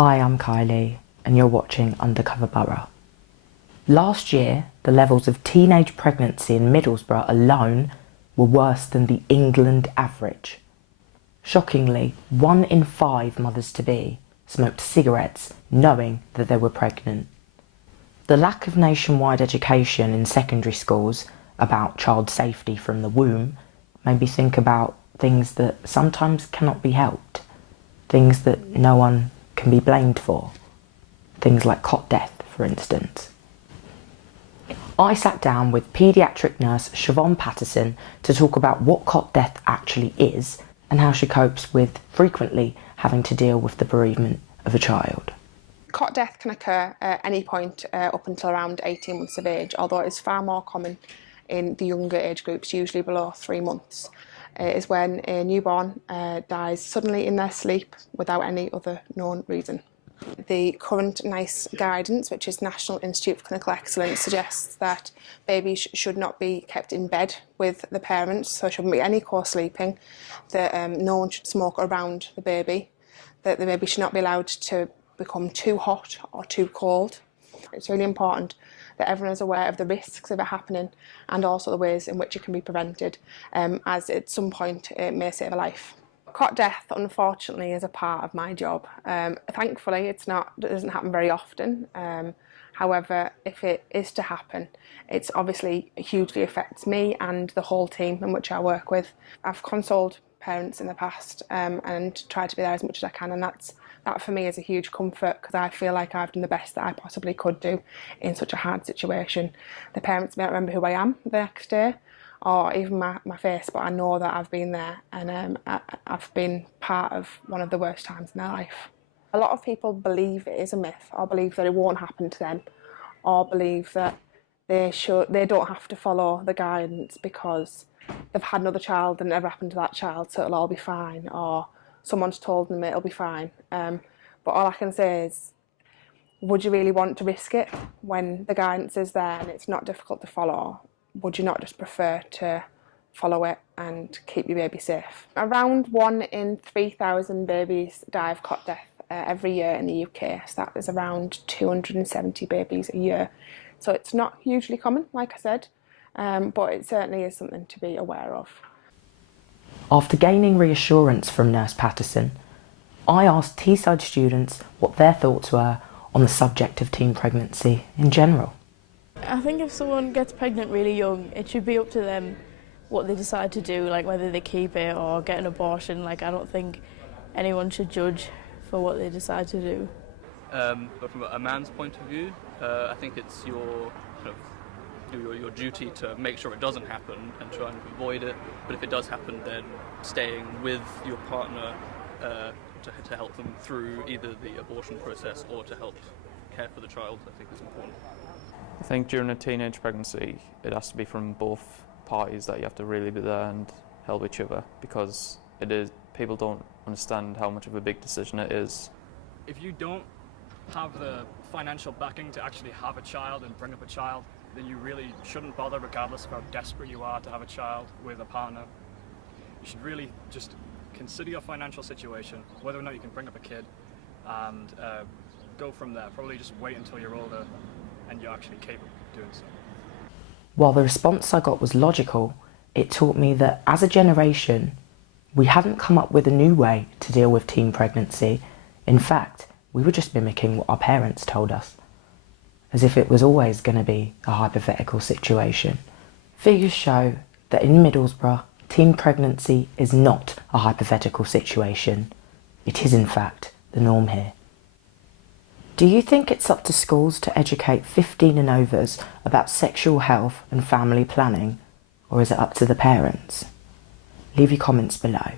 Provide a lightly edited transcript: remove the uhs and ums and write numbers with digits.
Hi, I'm Kylie, and you're watching Undercover Boro. Last year, the levels of teenage pregnancy in Middlesbrough alone were worse than the England average. Shockingly, 1 in 5 mothers-to-be smoked cigarettes knowing that they were pregnant. The lack of nationwide education in secondary schools about child safety from the womb made me think about things that sometimes cannot be helped, things that no one can be blamed for, things like cot death, for instance. I sat down with paediatric nurse Siobhan Patterson to talk about what cot death actually is and how she copes with frequently having to deal with the bereavement of a child. Cot death can occur at any point up until around 18 months of age, although it is far more common in the younger age groups, usually below 3 months. It is when a newborn dies suddenly in their sleep without any other known reason. The current NICE guidance, which is National Institute for Clinical Excellence, suggests that babies should not be kept in bed with the parents, so there shouldn't be any co-sleeping, that no one should smoke around the baby, that the baby should not be allowed to become too hot or too cold. It's really important that everyone is aware of the risks of it happening and also the ways in which it can be prevented, as at some point it may save a life. Cot death, unfortunately, is a part of my job. Thankfully, it doesn't happen very often. However, if it is to happen, it obviously hugely affects me and the whole team in which I work with. I've consoled parents in the past and tried to be there as much as I can, and that for me is a huge comfort because I feel like I've done the best that I possibly could do in such a hard situation. The parents may not remember who I am the next day or even my face, but I know that I've been there and I've been part of one of the worst times in their life. A lot of people believe it is a myth, or believe that it won't happen to them, or believe that they don't have to follow the guidance because they've had another child and it never happened to that child, so it'll all be fine, or someone's told them it'll be fine. But all I can say is, would you really want to risk it when the guidance is there and it's not difficult to follow? Would you not just prefer to follow it and keep your baby safe? Around 1 in 3,000 babies die of cot death every year in the UK, so that is around 270 babies a year. So it's not hugely common, like I said, but it certainly is something to be aware of. After gaining reassurance from Nurse Patterson, I asked Teesside students what their thoughts were on the subject of teen pregnancy in general. I think if someone gets pregnant really young, it should be up to them what they decide to do, like whether they keep it or get an abortion. Like, I don't think anyone should judge for what they decide to do. But from a man's point of view, I think it's your duty to make sure it doesn't happen and try and avoid it. But if it does happen, then staying with your partner to help them through either the abortion process or to help care for the child, I think is important. I think during a teenage pregnancy, it has to be from both parties that you have to really be there and help each other, because people don't understand how much of a big decision it is. If you don't have the financial backing to actually have a child and bring up a child, then you really shouldn't bother, regardless of how desperate you are to have a child with a partner. You should really just consider your financial situation, whether or not you can bring up a kid, and go from there. Probably just wait until you're older and you're actually capable of doing so. While the response I got was logical, it taught me that as a generation, we hadn't come up with a new way to deal with teen pregnancy. In fact, we were just mimicking what our parents told us, as if it was always going to be a hypothetical situation. Figures show that in Middlesbrough, teen pregnancy is not a hypothetical situation. It is in fact the norm here. Do you think it's up to schools to educate 15 and overs about sexual health and family planning, or is it up to the parents? Leave your comments below.